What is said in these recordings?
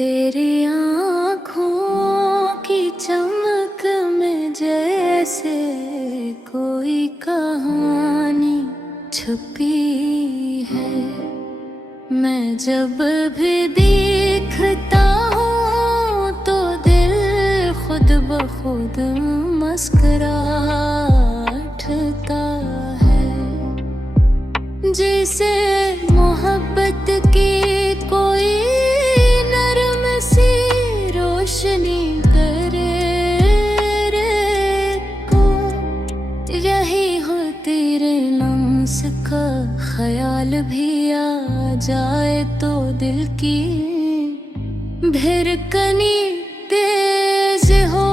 तेरी आँखों की चमक में जैसे कोई कहानी छुपी है। मैं जब भी देखता हूँ तो दिल खुद ब खुद मुस्कुरा उठता है। जैसे मोहब्बत की कोई नरम सी रोशनी करे रे को, यही हो तेरे लम्स का ख्याल भी आ जाए तो दिल की धड़कनी तेज हो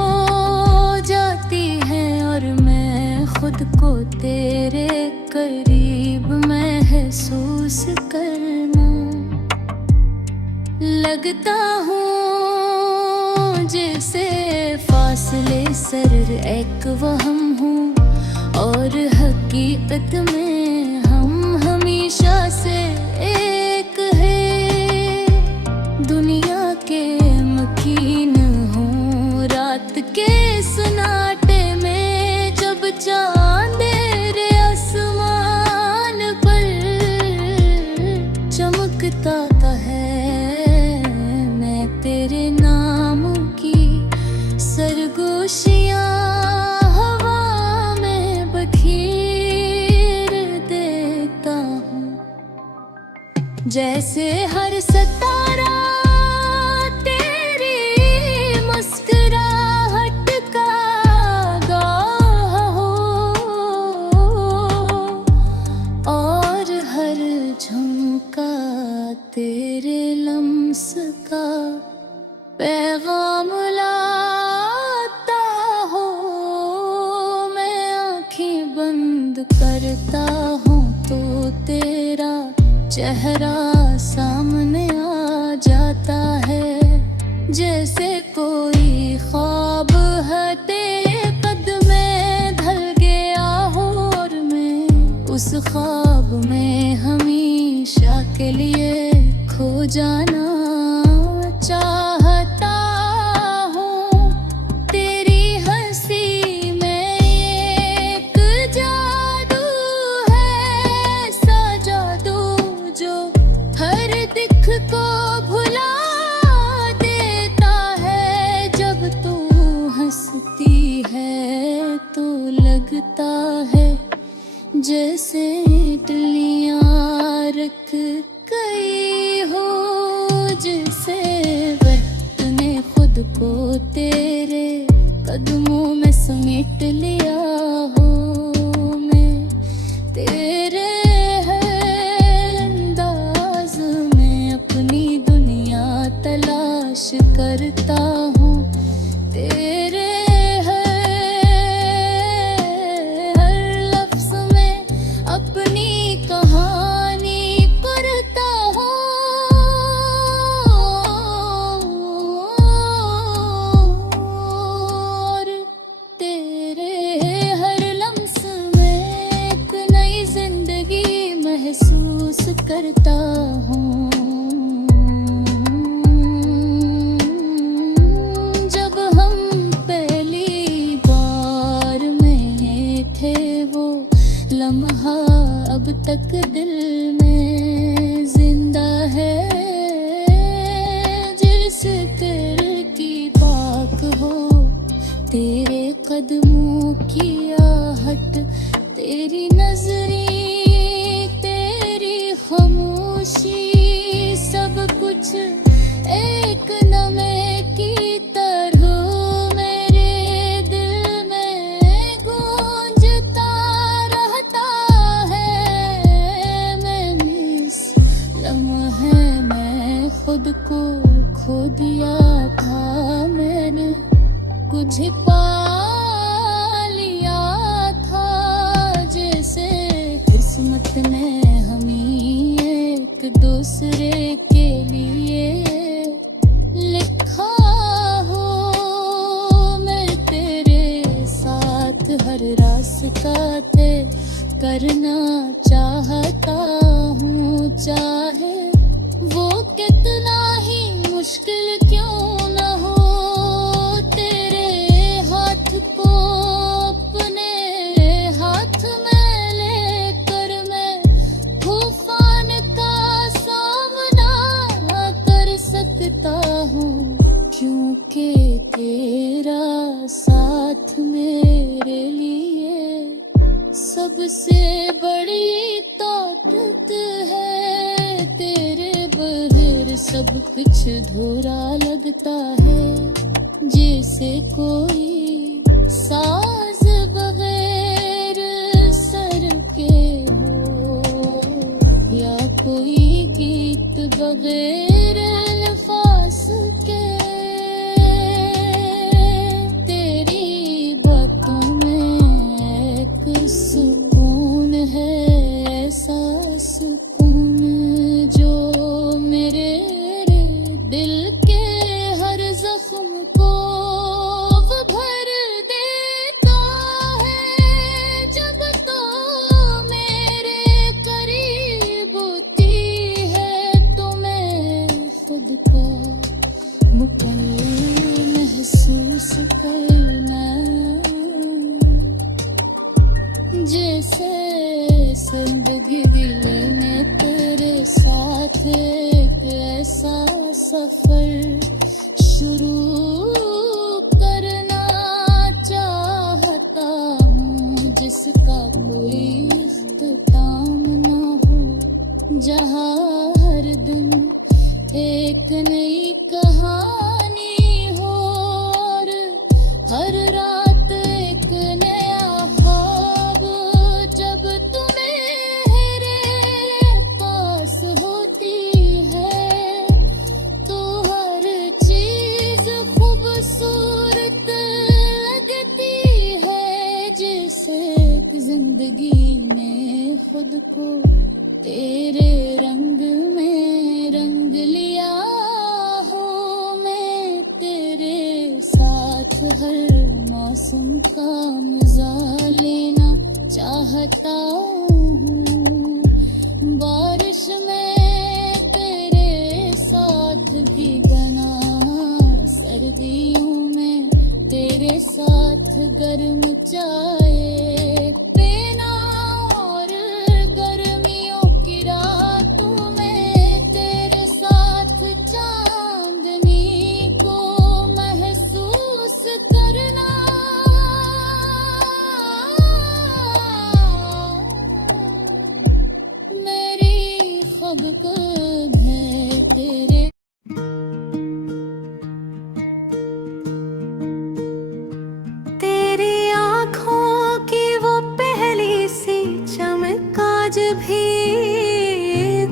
जाती है और मैं खुद को तेरे करीब महसूस करना लगता हूँ। जैसे फासले सर एक वहम हूँ और हकीकत में हम हमेशा से एक है। दुनिया के मकीन हूँ रात के सन्नाटे में, जब चांदेरे आसमान पर चमकता है, मैं तेरे नाम की सरगोशियाँ हवा में बखेर देता हूँ। जैसे हर सितारा तेरी मुस्कुराहट का गवाह हो और हर झुमका तेरे लम्स का पैगाम लाता हो। मैं आँखें बंद करता हूँ तो तेरा चेहरा सामने आ जाता है। जैसे कोई ख्वाब है तेरे कदम में ढल गया हो और मैं उस ख्वाब में हमेशा के लिए खो जाना चाहता हूँ। तेरी हंसी में एक जादू है, ऐसा जादू जो हर दिख को भुला देता है। जब तू हंसती है तो लगता है जैसे तितलियां रख गई हो। जैसे वक्त ने खुद को तेरे कदमों में समेट लिया हो। मैं तेरे हर अंदाज में अपनी दुनिया तलाश करता हूँ। तेरे अपनी कहानी पढ़ता हूँ और तेरे हर लम्स में एक नई जिंदगी महसूस करता हूँ। जब हम पहली बार मिले थे वो लम्हा अब तक दिल में जिंदा है। जिस दिल की पाक हो तेरे कदमों की आहट, तेरी नजरें तेरी खामोशी, सब कुछ एक नमे की तरह मेरे दिल में गूंजता रहता है। मैं खुद को खो दिया था, मैंने कुछ पा लिया था। जैसे किस्मत ने हमें एक दूसरे के लिए लिखा हो। मैं तेरे साथ हर रास्ता तय करना चाहता हूँ, चाहे वो कितना ही मुश्किल लगता हूँ, क्योंकि तेरा साथ मेरे लिए सबसे बड़ी ताकत है। तेरे बगैर सब कुछ धुरा लगता है, जैसे कोई साज बगैर सर के हो, या कोई गीत बगैर अल्फाज के। तेरी बातों में एक सुकून है, ऐसा सुकून जो मेरे दिल के हर जख्म को वो भर देता है। जब तो मेरे करीब होती है तो मैं खुद को मुकम्मल महसूस करना, जैसे जिंदगी दिल में तेरे साथ एक ऐसा सफर शुरू करना चाहता हूँ, जिसका कोई इख्तिताम ना हो, जहाँ हर दिन एक नई कहानी हो और हर रात एक नया ख्वाब। जब तू मेरे पास होती है तो हर चीज खूबसूरत लगती है, जैसे जिंदगी में खुद को तेरे रंग में रंग लिया हो। मैं तेरे साथ हर मौसम का मजा लेना चाहता हूँ, बारिश में तेरे साथ भीगना, सर्दियों में तेरे साथ गर्म चाय पीना, और गर्मियों की रातों में तेरे साथ चांदनी को महसूस करना। मेरी ख्वाब है तेरे तेरी आँखों की वो पहली सी चमक आज भी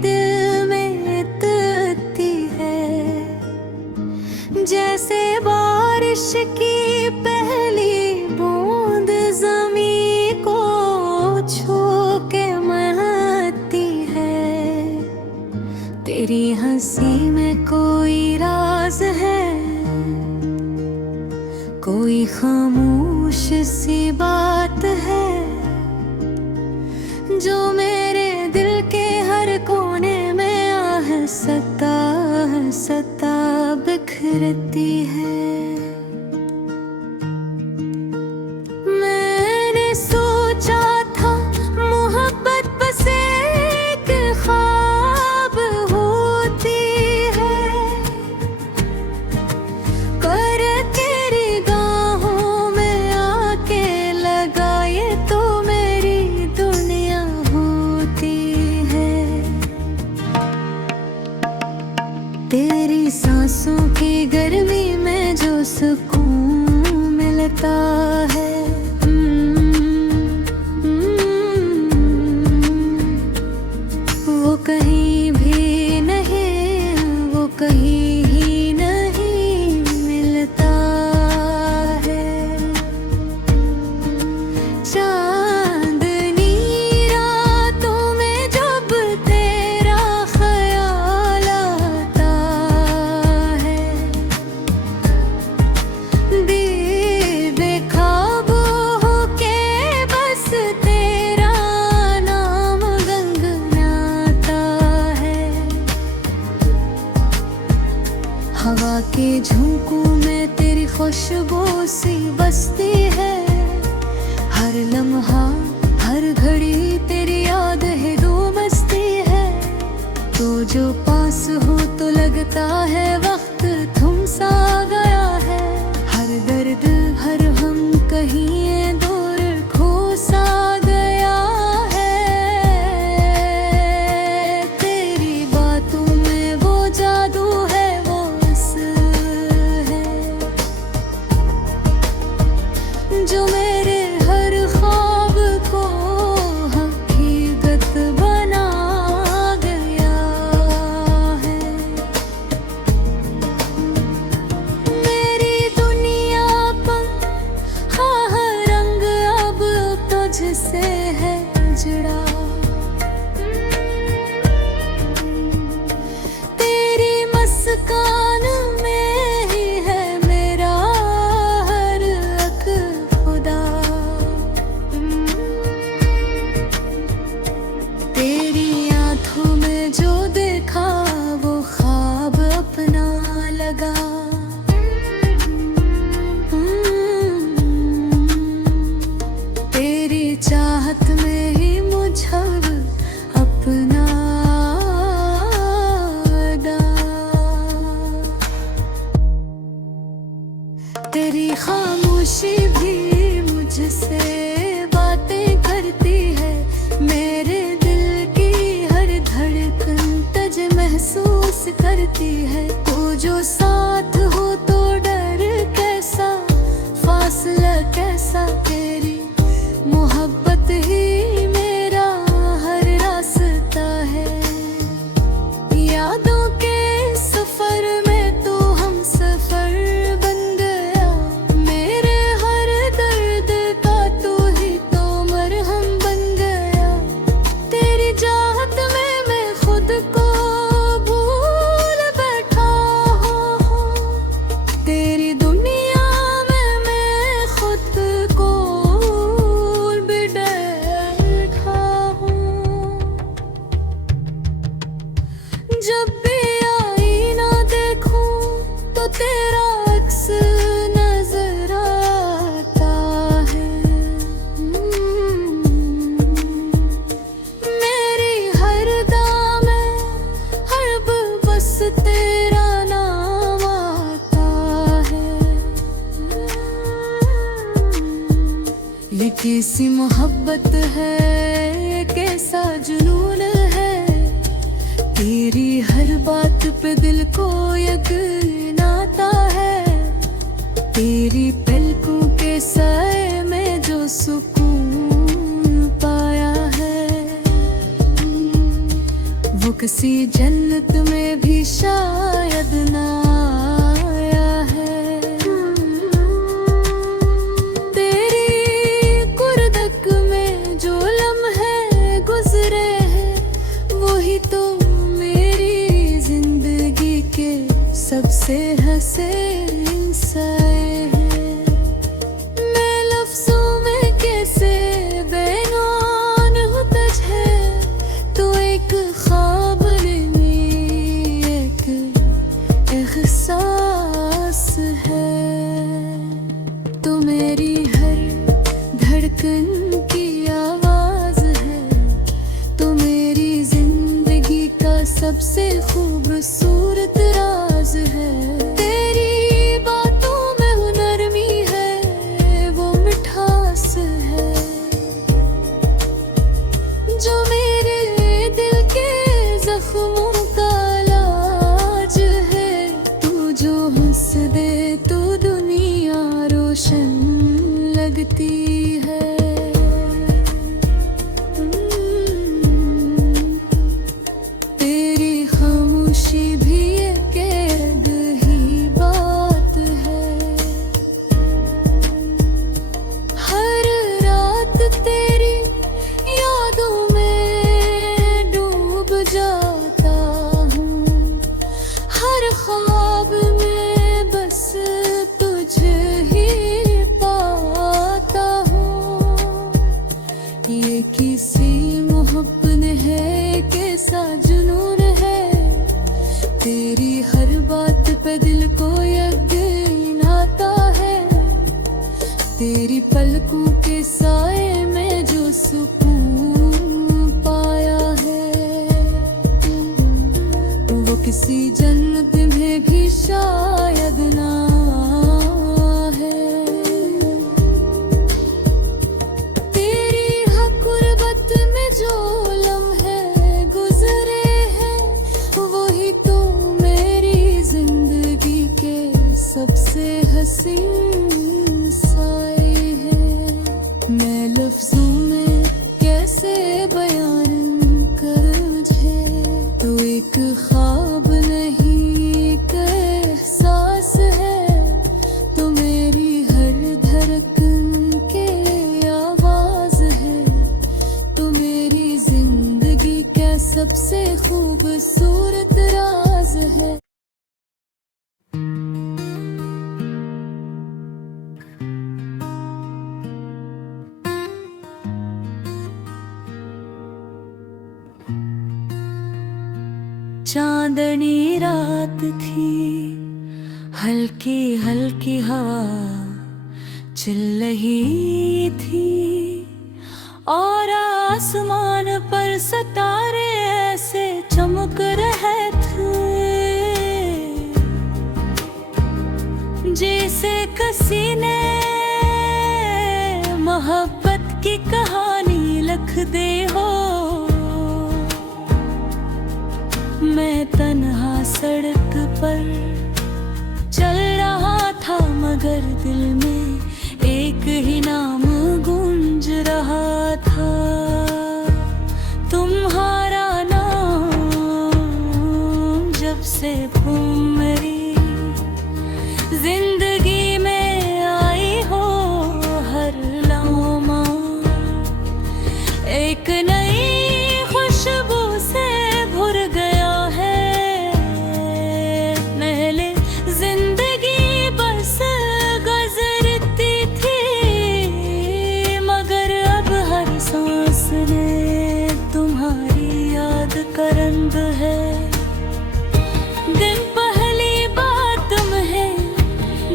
दिल में उतरती है, जैसे बारिश की पहली बूंद ज़मीं को छू के महकती है। तेरी हंसी में कोई राज है, कोई खामोश सी बात है, जो मेरे दिल के हर कोने में आहस्ता आहस्ता बिखरती है। मैंने सोचा था मोहब्बत बस एक ख्वाब होती है, कर तेरी गाहों में आके लगाए तो मेरी दुनिया होती है। तेरी सांसों की गर्मी में जो सुकून मिलता है, वो कहीं भी नहीं, वो कहीं ही नहीं मिलता है। चांदनी रातों में जब तेरा ख्याल आता है, दीदे ख्वाब होके बस तेरा नाम गुनगुनाता है। हवा के झोंकों में तेरी खुशबू सी बसती है, हर लम्हा हर घड़ी तेरी याद है दो मस्ती है। तो जो पास हो तो लगता है वक्त थम सा गया है, हर दर्द हर हम कहीं दूर खो सा गया है। तेरी बातों में वो जादू है, वो असल है जो मेरे हर ख्वाब को हकीकत बना गया है। मेरी दुनिया पर हाँ रंग अब तुझसे है जुड़ा, तेरी मुस्कान में ही है मेरा हर अक खुदा। तेरी आंखों में जो देखा वो ख्वाब अपना लगा। तेरी चाहत में ही मुझे अपना लगा। तेरी खामोशी भी मुझसे बातें करती है, मेरे दिल की हर धड़कन तुझे महसूस करती है। तू जो साथ हो तो डर कैसा, फासला कैसा, तेरी मोहब्बत ही मेरा हर रास्ता है। यादों के सफर में तो हम सफर बन गया, मेरे हर दर्द का तू ही तो मरहम बन गया। तेरी चाहत में मैं खुद को भूल बैठा हूँ, तेरी दुनिया में मैं खुद को भूल भी बैठा हूँ। जब भी आईना देखूं तो तेरा अक्स नजर आता है। मेरी हर दाम में हर बस तेरा नाम आता है। ये कैसी मोहब्बत है, ये कैसा जुनून है, तेरी हर बात पे दिल को यकीन आता है। तेरी पलकों के साए में जो सुकून पाया है, वो किसी जन्नत में भी शायद ना आया है। तेरी कुर्दक में जो लम्हे गुजरे हैं, वही तो मेरी जिंदगी के सबसे हसीन साए हैं। मैं लफ्जों में कैसे बयान हूँ तुझे, तो एक ख्वाब नहीं एक एहसास है। तो मेरी हर धड़कन की आवाज है, तो मेरी जिंदगी का सबसे खूबसूरत राज है। तेरी बातों में वो नरमी है, वो मिठास है, जो मेरे दिल के जख्मों का इलाज है। तू जो हंस दे तो दुनिया रोशन लगती है। तेरी खामोशी भी एक अलग ही बात है। हर रात तेरी यादों में डूब जाता हूँ, हर ख्वाब में बस तुझे ही पाता हूँ। ये किसी मोहब्बत है, कैसा जुनून है, तेरी हर बात पे दिल को यकीन आता है। तेरी पलकों के साए में जो सुकून पाया है, वो इसी जन्नत में भी शायद ना है। तेरी हक़ुरबत में जो लम्हे गुजरे हैं, वही तो मेरी जिंदगी के सबसे हसीन साए हैं। मैं लफ्ज़ों में कैसे बयान कर तुझे, तो एक ख्वाब नहीं एक एहसास है, तो मेरी हर धड़कन के आवाज़ है, तो मेरी जिंदगी का सबसे खूबसूरत राज है। चांदनी रात थी, हल्की हल्की हवा चल रही थी, और आसमान पर सितारे ऐसे चमक रहे थे, जैसे किसी ने मोहब्बत की कहानी लिख दे हो। मैं तन्हा सड़क पर चल रहा था, मगर दिल में एक ही नाम गूंज रहा था, तुम्हारा नाम। जब से तुम मेरी जिंदगी में आई हो, हर लम्हा एक नई खुशबू से भर गया है। पहले जिंदगी बस गुजरती थी, मगर अब हर सांस में तुम्हारी याद का रंग है। दिन पहली बार तुम्हें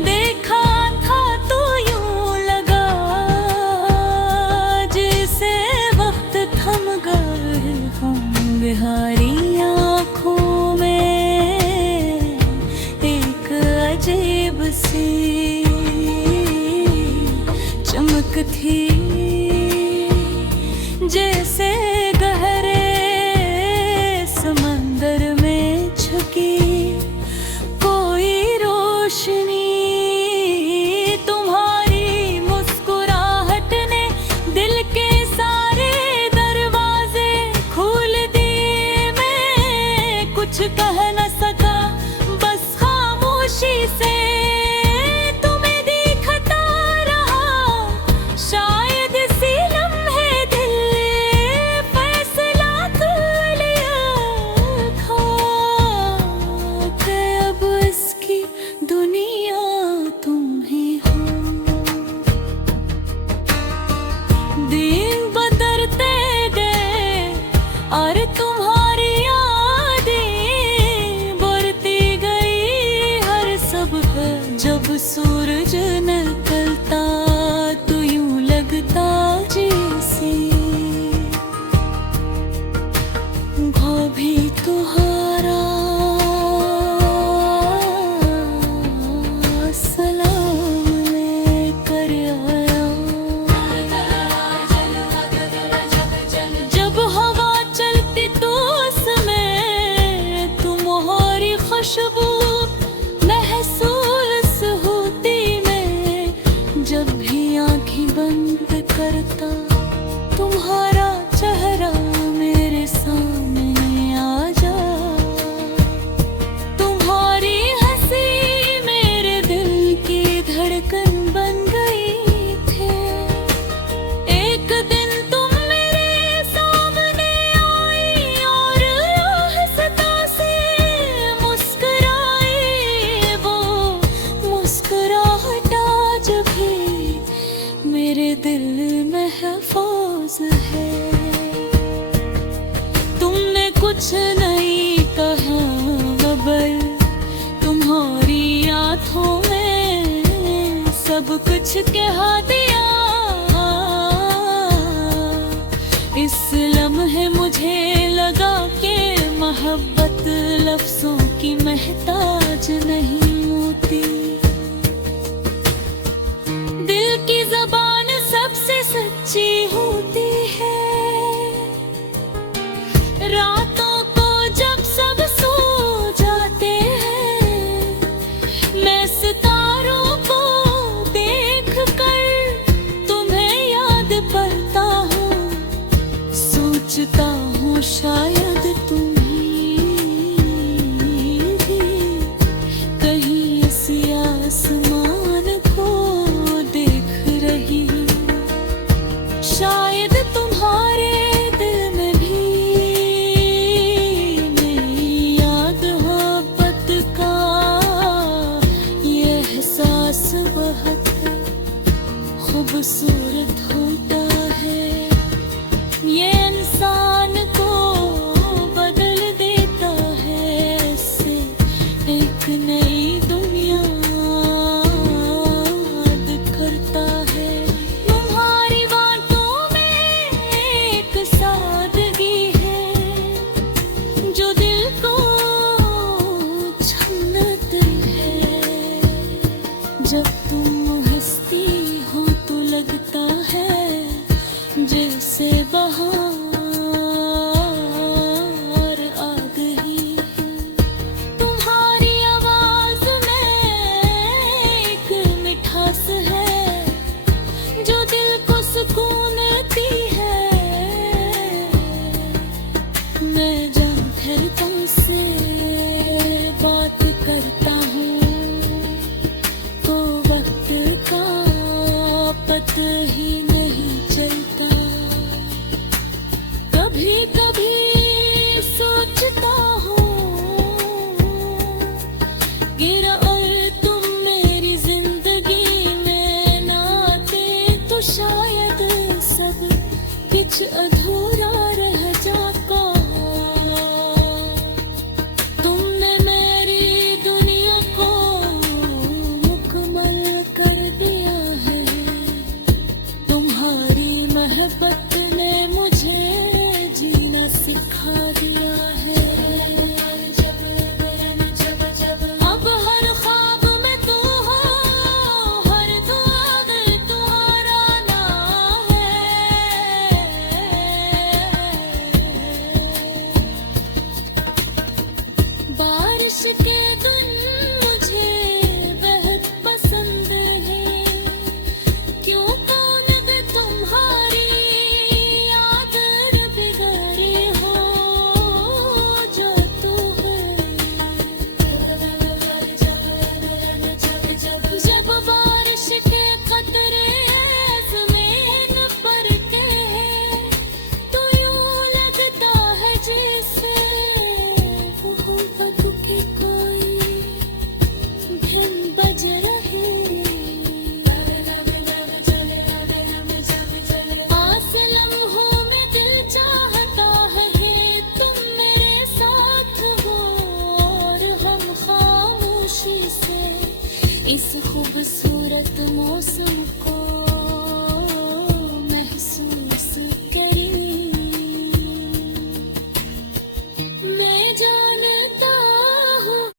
देखा था तो यूं लगा, जैसे वक्त थम गए हम। बिहारी आँखों में एक अजीब सी चमक थी, जैसे गहरे समंदर में छुपी कोई रोशनी। तुम्हारी मुस्कुराहट ने दिल के सारे दरवाजे खोल दिए। मैं कुछ कह न सका, बस खामोशी से तुम्हें देखता रहा। शायद इसी लम्हे दिल फैसला कर लिया था कि अब इसकी दुनिया तुम ही हो। दिन बदलते गए और तुम्हारी यादें बढ़ती गई हर सुबह। जब सूरज निकलता तो यूं लगता जैसे भी तुम्हारा सलाम लेकर आया। जब हवा चलती तो उसमें तुम्हारी खुशबू महसूस होती। मैं जब भी आंखें बंद करता, तुम्हारा चेहरा मेरे सामने आ जा। तुम्हारी हंसी मेरे दिल की धड़कन बन गई थे। एक दिन तुम मेरे सामने आई और राहता से मुस्कुराई। वो मुस्कुराहट आज भी मेरे दिल में महफूज है। तुमने कुछ नहीं कहा, मगर तुम्हारी आँखों में सब कुछ कह दिया। इस लम्हे मुझे लगा कि मोहब्बत लफ्ज़ों महताज नहीं होती। दिल की जबान सबसे सच्ची होती है। रातों को जब सब सो जाते हैं, मैं सितारों को देख कर तुम्हें याद करता हूँ। सोचता हूँ शायद तुम भी कहीं इस आसमान को देख रही हो। शायद तुम्हारे दिल में भी मेरी याद मोहब्बत का ये एहसास बहुत खूबसूरत होता है। ये इंसान को बदल देता है, इससे एक नई दुनिया करता है। तुम्हारी बातों में एक सादगी है जो दिल को छलकती है। जब तुम हंसती हो तो लगता है जैसे बहार आ गई। तुम्हारी आवाज में एक मिठास है जो दिल को सुकून देती है। मैं जब फिर तुमसे बात करता हूँ तो वक्त का पता ही नहीं चलता। कभी कभी सोचता हूँ गिरा